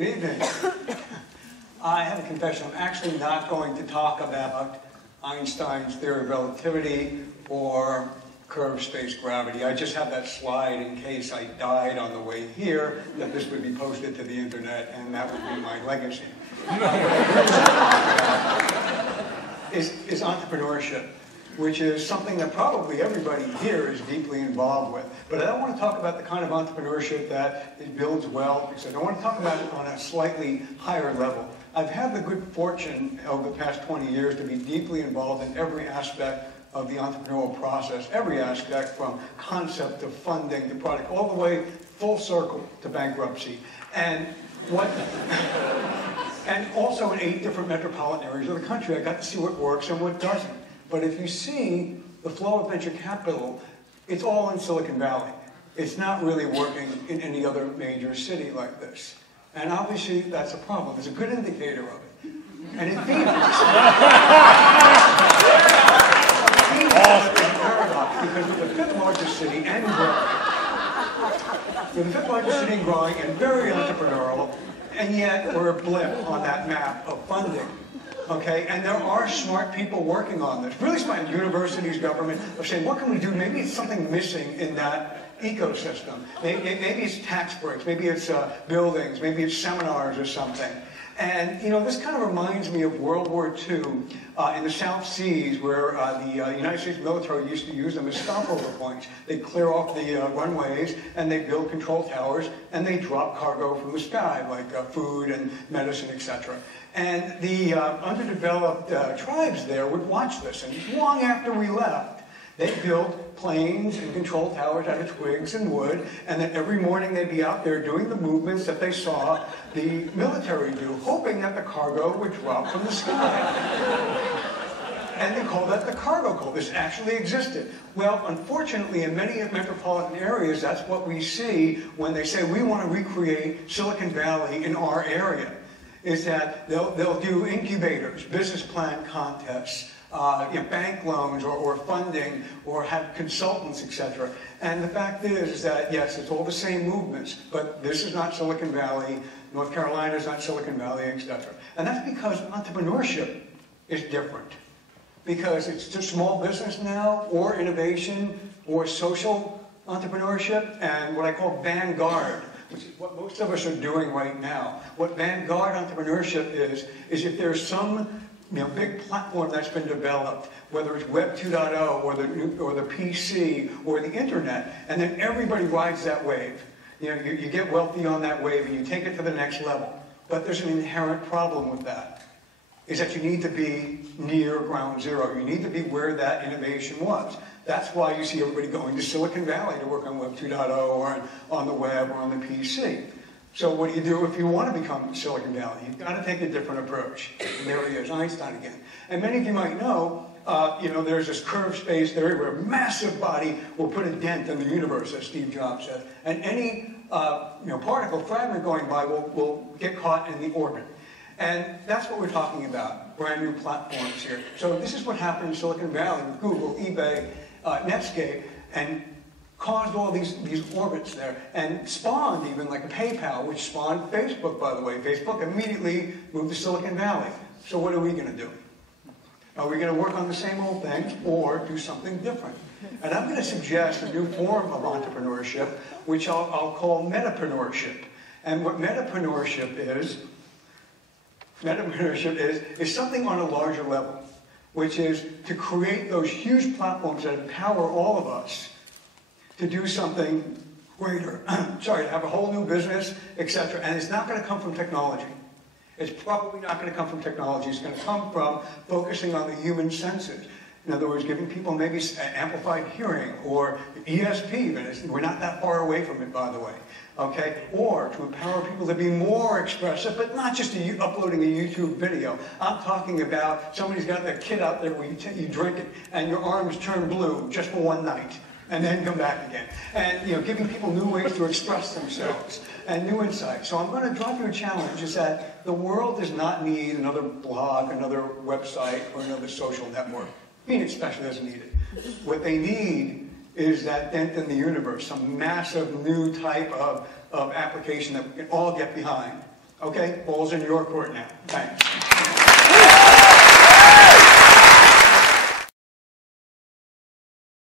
Good evening. I have a confession. I'm actually not going to talk about Einstein's theory of relativity or curved space gravity. I just have that slide in case I died on the way here, that this would be posted to the internet, and that would be my legacy. is entrepreneurship, which is something that probably everybody here is deeply involved with. But I don't want to talk about the kind of entrepreneurship that it builds wealth, because I want to talk about it on a slightly higher level. I've had the good fortune over the past 20 years to be deeply involved in every aspect of the entrepreneurial process, every aspect from concept to funding to product, all the way full circle to bankruptcy. And also in 8 different metropolitan areas of the country, I got to see what works and what doesn't. But if you see the flow of venture capital, it's all in Silicon Valley. It's not really working in any other major city like this. And obviously, that's a problem. It's a good indicator of it. And in Phoenix, Phoenix is a paradox, because we're the 5th largest city and growing. We're the 5th largest city and growing and very entrepreneurial, and yet we're a blip on that map of funding. Okay, and there are smart people working on this. Really smart universities, government, are saying, what can we do? Maybe it's something missing in that ecosystem. Maybe it's tax breaks, maybe it's buildings, maybe it's seminars or something. And, you know, this kind of reminds me of World War II in the South Seas, where the United States military used to use them as stopover points. They'd clear off the runways, and they'd build control towers, and they'd drop cargo from the sky, like food and medicine, etc. And the underdeveloped tribes there would watch this, and long after we left, they built planes and control towers out of twigs and wood, and then every morning they'd be out there doing the movements that they saw the military do, hoping that the cargo would drop from the sky. And they called that the cargo code. This actually existed. Well, unfortunately, in many metropolitan areas, that's what we see when they say, we want to recreate Silicon Valley in our area, is that they'll do incubators, business plan contests, bank loans or funding, or have consultants, etc. And the fact is that, yes, it's all the same movements, but this is not Silicon Valley, North Carolina is not Silicon Valley, etc. And that's because entrepreneurship is different. Because it's just small business now, or innovation, or social entrepreneurship, and what I call vanguard, which is what most of us are doing right now. What vanguard entrepreneurship is if there's some big platform that's been developed, whether it's Web 2.0 or the PC or the internet, and then everybody rides that wave. You get wealthy on that wave and you take it to the next level. But there's an inherent problem with that, is that you need to be near ground zero. You need to be where that innovation was. That's why you see everybody going to Silicon Valley to work on Web 2.0 or on the web or on the PC. So what do you do if you want to become Silicon Valley? You've got to take a different approach. And there he is, Einstein again. And many of you might know, there's this curved space theory where a massive body will put a dent in the universe, as Steve Jobs said. And any particle fragment going by will get caught in the orbit. And that's what we're talking about, brand new platforms here. So this is what happened in Silicon Valley with Google, eBay, Netscape, and caused all these orbits there, and spawned even like a PayPal, which spawned Facebook, by the way. Facebook immediately moved to Silicon Valley. So what are we going to do? Are we going to work on the same old things or do something different? And I'm going to suggest a new form of entrepreneurship, which I'll call metapreneurship. And what metapreneurship is something on a larger level, which is to create those huge platforms that empower all of us to do something greater, to have a whole new business, etc. And it's not going to come from technology. It's probably not going to come from technology. It's going to come from focusing on the human senses. In other words, giving people maybe amplified hearing, or ESP, even. We're not that far away from it, by the way. Okay? Or to empower people to be more expressive, but not just uploading a YouTube video. I'm talking about somebody's got that kit out there where you drink it, and your arms turn blue just for one night, and then come back again. And giving people new ways to express themselves and new insights. So I'm going to drop you a challenge, is that the world does not need another blog, another website, or another social network. Phoenix especially doesn't need it. What they need is that dent in the universe, some massive new type of application that we can all get behind. Okay, ball's in your court now. Thanks.